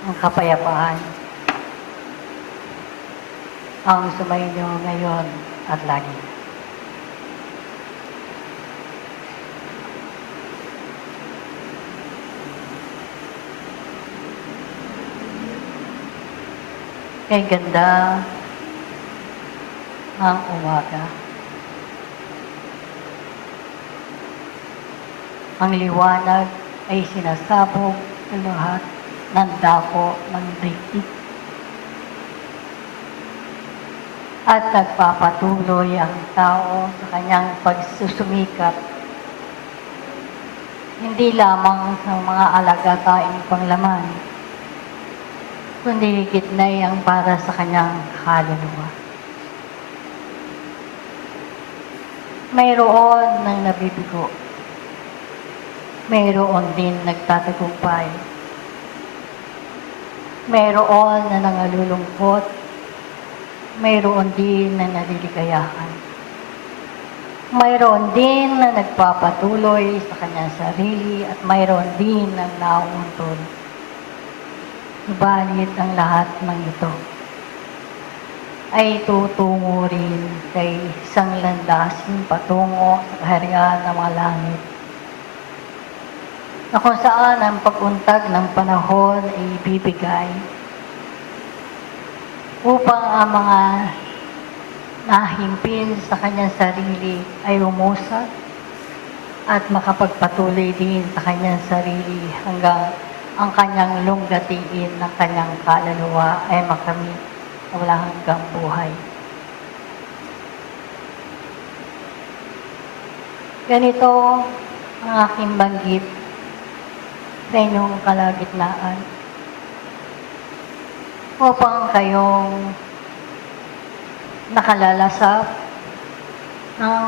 ang kapayapaan ang sumainyo ngayon at lagi. Kay ganda ng umaga. Ang liwanag ay sinasabog sa lahat ng dako ng daigdig. At nagpapatuloy ang tao sa kanyang pagsusumikap, hindi lamang sa mga alagataing panglaman, kundi higit na ang para sa kanyang kaluluwa. Mayroon ng nabibigo, mayroon din nagtatagumpay, mayroon na nangalulungkot, mayroon din na naliligayahan, mayroon din na nagpapatuloy sa kanyang sarili at mayroon din na nauuntol. Subalit ang lahat ng ito ay tutungo rin kay isang landasin patungo sa kaharian ng mga langit, na kung saan ang pag-untag ng panahon ay ibibigay upang ang mga nahimpin sa kanyang sarili ay umusad at makapagpatuloy din sa kanyang sarili hanggang ang kanyang lunggatiin ng kanyang kaluluwa ay makamit na walang hanggang buhay. Ganito ang aking banggit sa inyong kalagitnaan upang kayong nakalalasap ng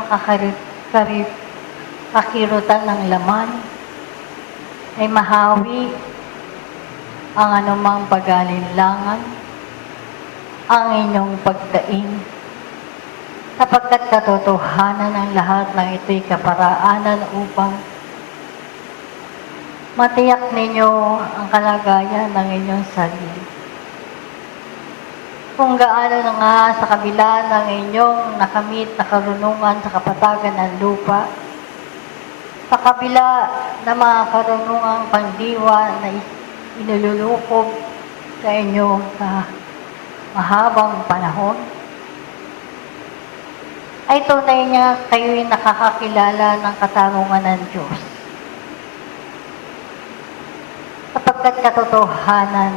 kakirutan ng laman ay mahawi ang anumang pag-alinlangan, ang inyong pagdaing, sapagkat katotohanan ng lahat ng ito'y kaparaanan upang matiyak ninyo ang kalagayan ng inyong sarili. Kung gaano na nga sa kabila ng inyong nakamit na karunungan sa kapatagan ng lupa, sa kabila ng mga karunungang pangdiwa na inululukob sa inyo sa mahabang panahon, ay tunay niya kayo'y nakakakilala ng katarungan ng Diyos. Sapagkat katotohanan,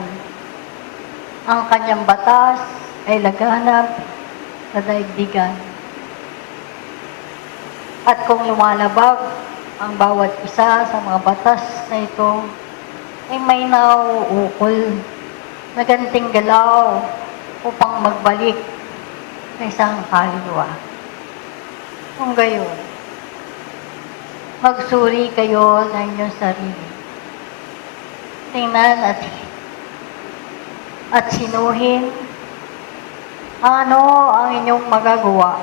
ang kanyang batas ay laganap sa daigdigan. At kung lumalabag ang bawat isa sa mga batas na ito, ay may nauukol na ganting galaw upang magbalik sa isang kaluluwa. Kung gayon, magsuri kayo ng inyong sarili. Tingnan at sinuhin ano ang inyong magagawa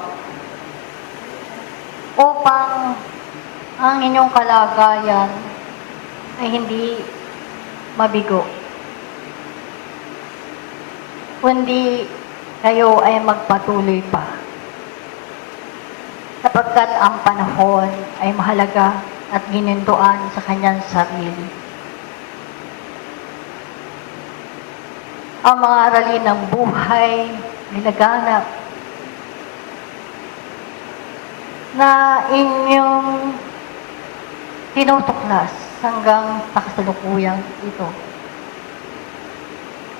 upang ang inyong kalagayan ay hindi mabigo, kundi kayo ay magpatuloy pa, sapagkat ang panahon ay mahalaga at ginintuan sa kanyang sarili. Ang mga aralin ng buhay nilaganap na inyong tinutuklas hanggang sa kasalukuyang ito.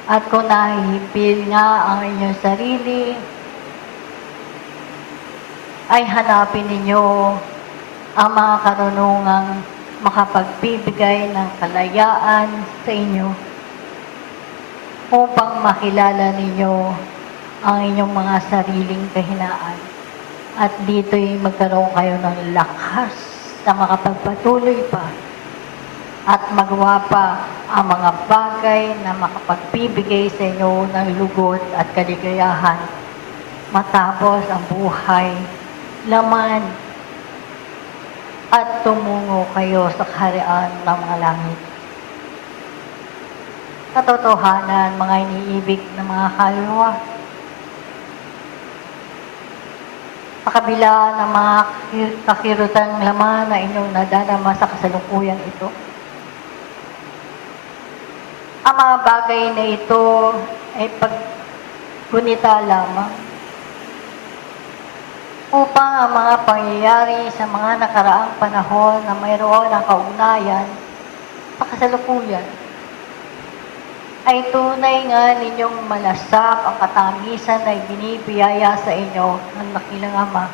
At kung nahihipil nga ang inyong sarili, ay hanapin ninyo ang mga karunungang makapagbibigay ng kalayaan sa inyo upang makilala ninyo ang inyong mga sariling kahinaan. At dito'y magkaroon kayo ng lakas na makapagpatuloy pa at magawa pa ang mga bagay na makapagbibigay sa inyo ng lugod at kaligayahan matapos ang buhay, laman, at tumungo kayo sa kaharian ng mga langit. katotohanan, mga iniibig ng mga kaluluwa. Sa kabila ng mga kakirutang laman na inyong nadarama sa kasalukuyang ito, ang mga bagay na ito ay paggunita lamang upang ang mga pangyayari sa mga nakaraang panahon na mayroon ng kaugnayan sa kasalukuyan ay tunay nga ninyong malasap ang katamisan na ibinibiyaya sa inyo ng dakilang Ama.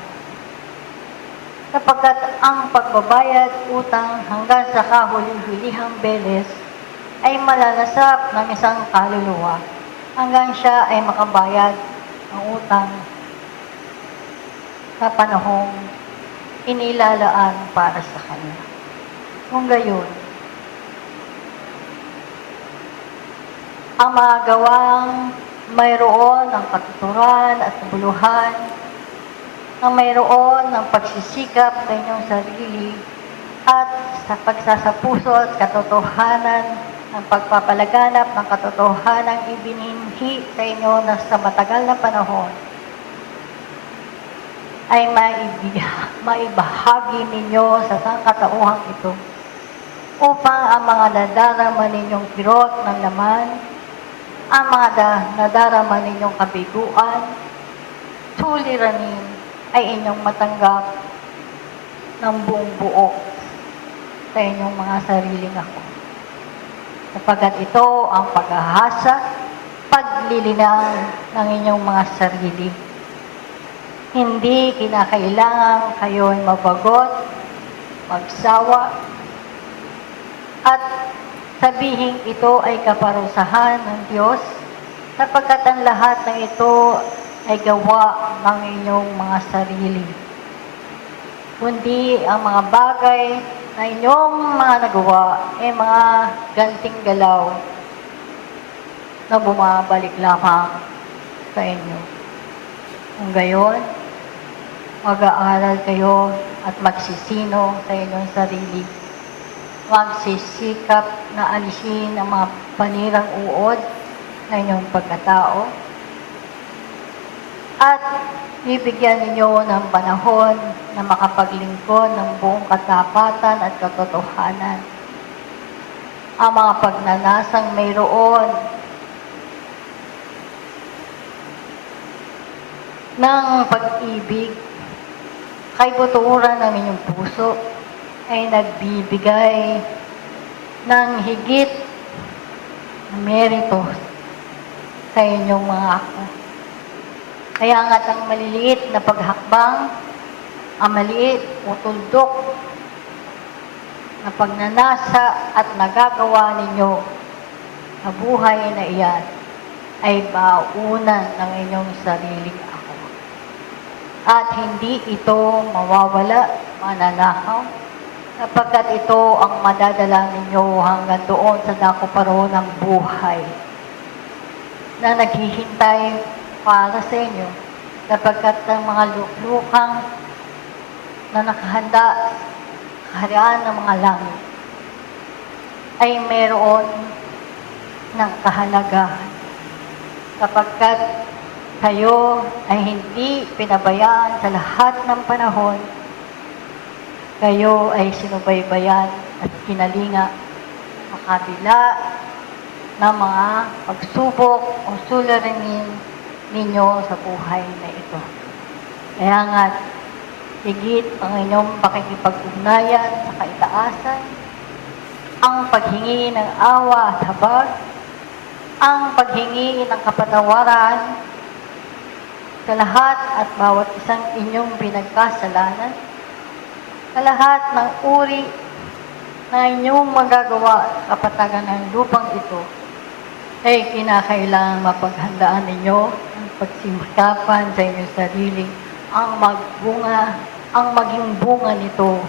Sapagkat ang pagbabayad utang hanggang sa kahuli-hulihang beles ay malalasap ng isang kaluluwa hanggang siya ay makabayad ng utang sa panahong inilalaan para sa kanya. Kung gayon, ang mga gawang mayroon ng katuturan at kabuluhan, ang mayroon ng pagsisikap sa inyong sarili at sa pagsasapuso at katotohanan ng pagpapalaganap ng katotohanang ibininhi sa inyo na sa matagal na panahon ay maibahagi ninyo sa sangkatauhang ito upang ang mga nadarama ninyong kirot ng laman, ang mga nadarama ninyong kabiguan, suliranin ay inyong matanggap ng buong buo sa inyong mga sariling ako. Sapagkat ito ang paghahasa, paglilinang ng inyong mga sarili. Hindi kinakailangan kayo'y mabagot, magsawa, at sabihin ito ay kaparusahan ng Diyos, sapagkat ang lahat ng ito ay gawa ng inyong mga sarili. Kundi ang mga bagay na inyong mga nagawa ay mga ganting galaw na bumabalik lamang sa inyo. Kung gayon, mag-aaral kayo at magsisino sa inyong sarili. Magsisikap na alisin ang mga panirang uod na inyong pagkatao at bibigyan ninyo ng panahon na makapaglingkod ng buong katapatan at katotohanan. Ang mga pagnanasang mayroon ng pag-ibig kay buturan ng inyong puso ay nagbibigay ng higit na merito sa inyong mga ako. Kaya nga't ang maliliit na paghakbang, ang maliit o tuldok na pagnanasa at nagagawa ninyo na buhay na iyan ay baunan ng inyong sariling ako. At hindi ito mawawala, mananakaw, sapagkat ito ang madadala ninyo hanggang doon sa dako paroon ng buhay na naghihintay para sa inyo, sapagkat ang mga luklukang na nakahanda kaharian ng mga langit ay meron ng kahalagahan, sapagkat kayo ay hindi pinabayaan sa lahat ng panahon. Kayo ay sinubaybayan at kinalinga sa kabila ng mga pagsubok o suliranin ninyo sa buhay na ito. Kaya nga, higit ang inyong pakikipag-ugnayan sa kaitaasan, ang paghingi ng awa at habag, ang paghingi ng kapatawaran sa lahat at bawat isang inyong pinagkasalanan, sa lahat ng uri na inyong magagawa sa kapatagan ng lupang ito, ay kinakailangan mapaghandaan ninyo ang pagsimakapan sa inyong sarili, ang maging bunga nito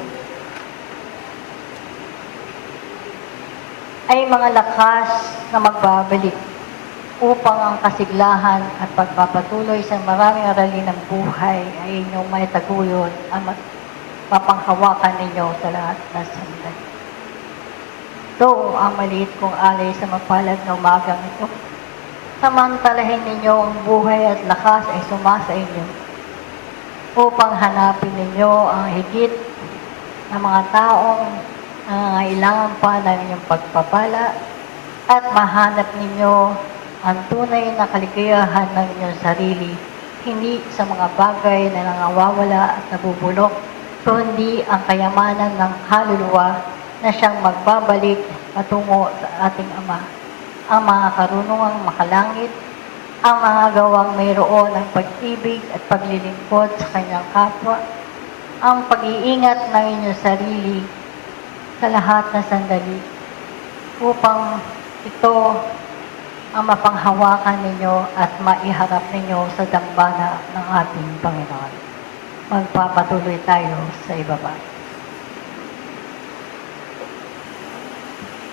ay mga lakas na magbabalik upang ang kasiglahan at pagpapatuloy sa maraming aralin ng buhay ay inyong may taguyod ang mapanghawakan ninyo sa lahat ng sandali. Ito ang maliit kong alay sa mapalad na umagang ito. Samantalahin ninyo ang buhay at lakas ay sumasa inyo upang hanapin ninyo ang higit na mga taong nangangailangan pa ng inyong pagpapala at mahanap ninyo ang tunay na kaligayahan ng inyong sarili, hindi sa mga bagay na nangawawala at nabubulok, kundi ang kayamanan ng kaluluwa na siyang magbabalik patungo sa ating Ama. Ang mga karunungang makalangit, ang mga gawang mayroon ng pag-ibig at paglilingkod sa kanyang kapwa, ang pag-iingat ng inyong sarili sa lahat na sandali upang ito ang mapanghawakan ninyo at maiharap ninyo sa dambana ng ating Panginoon. Magpapatuloy tayo sa ibaba.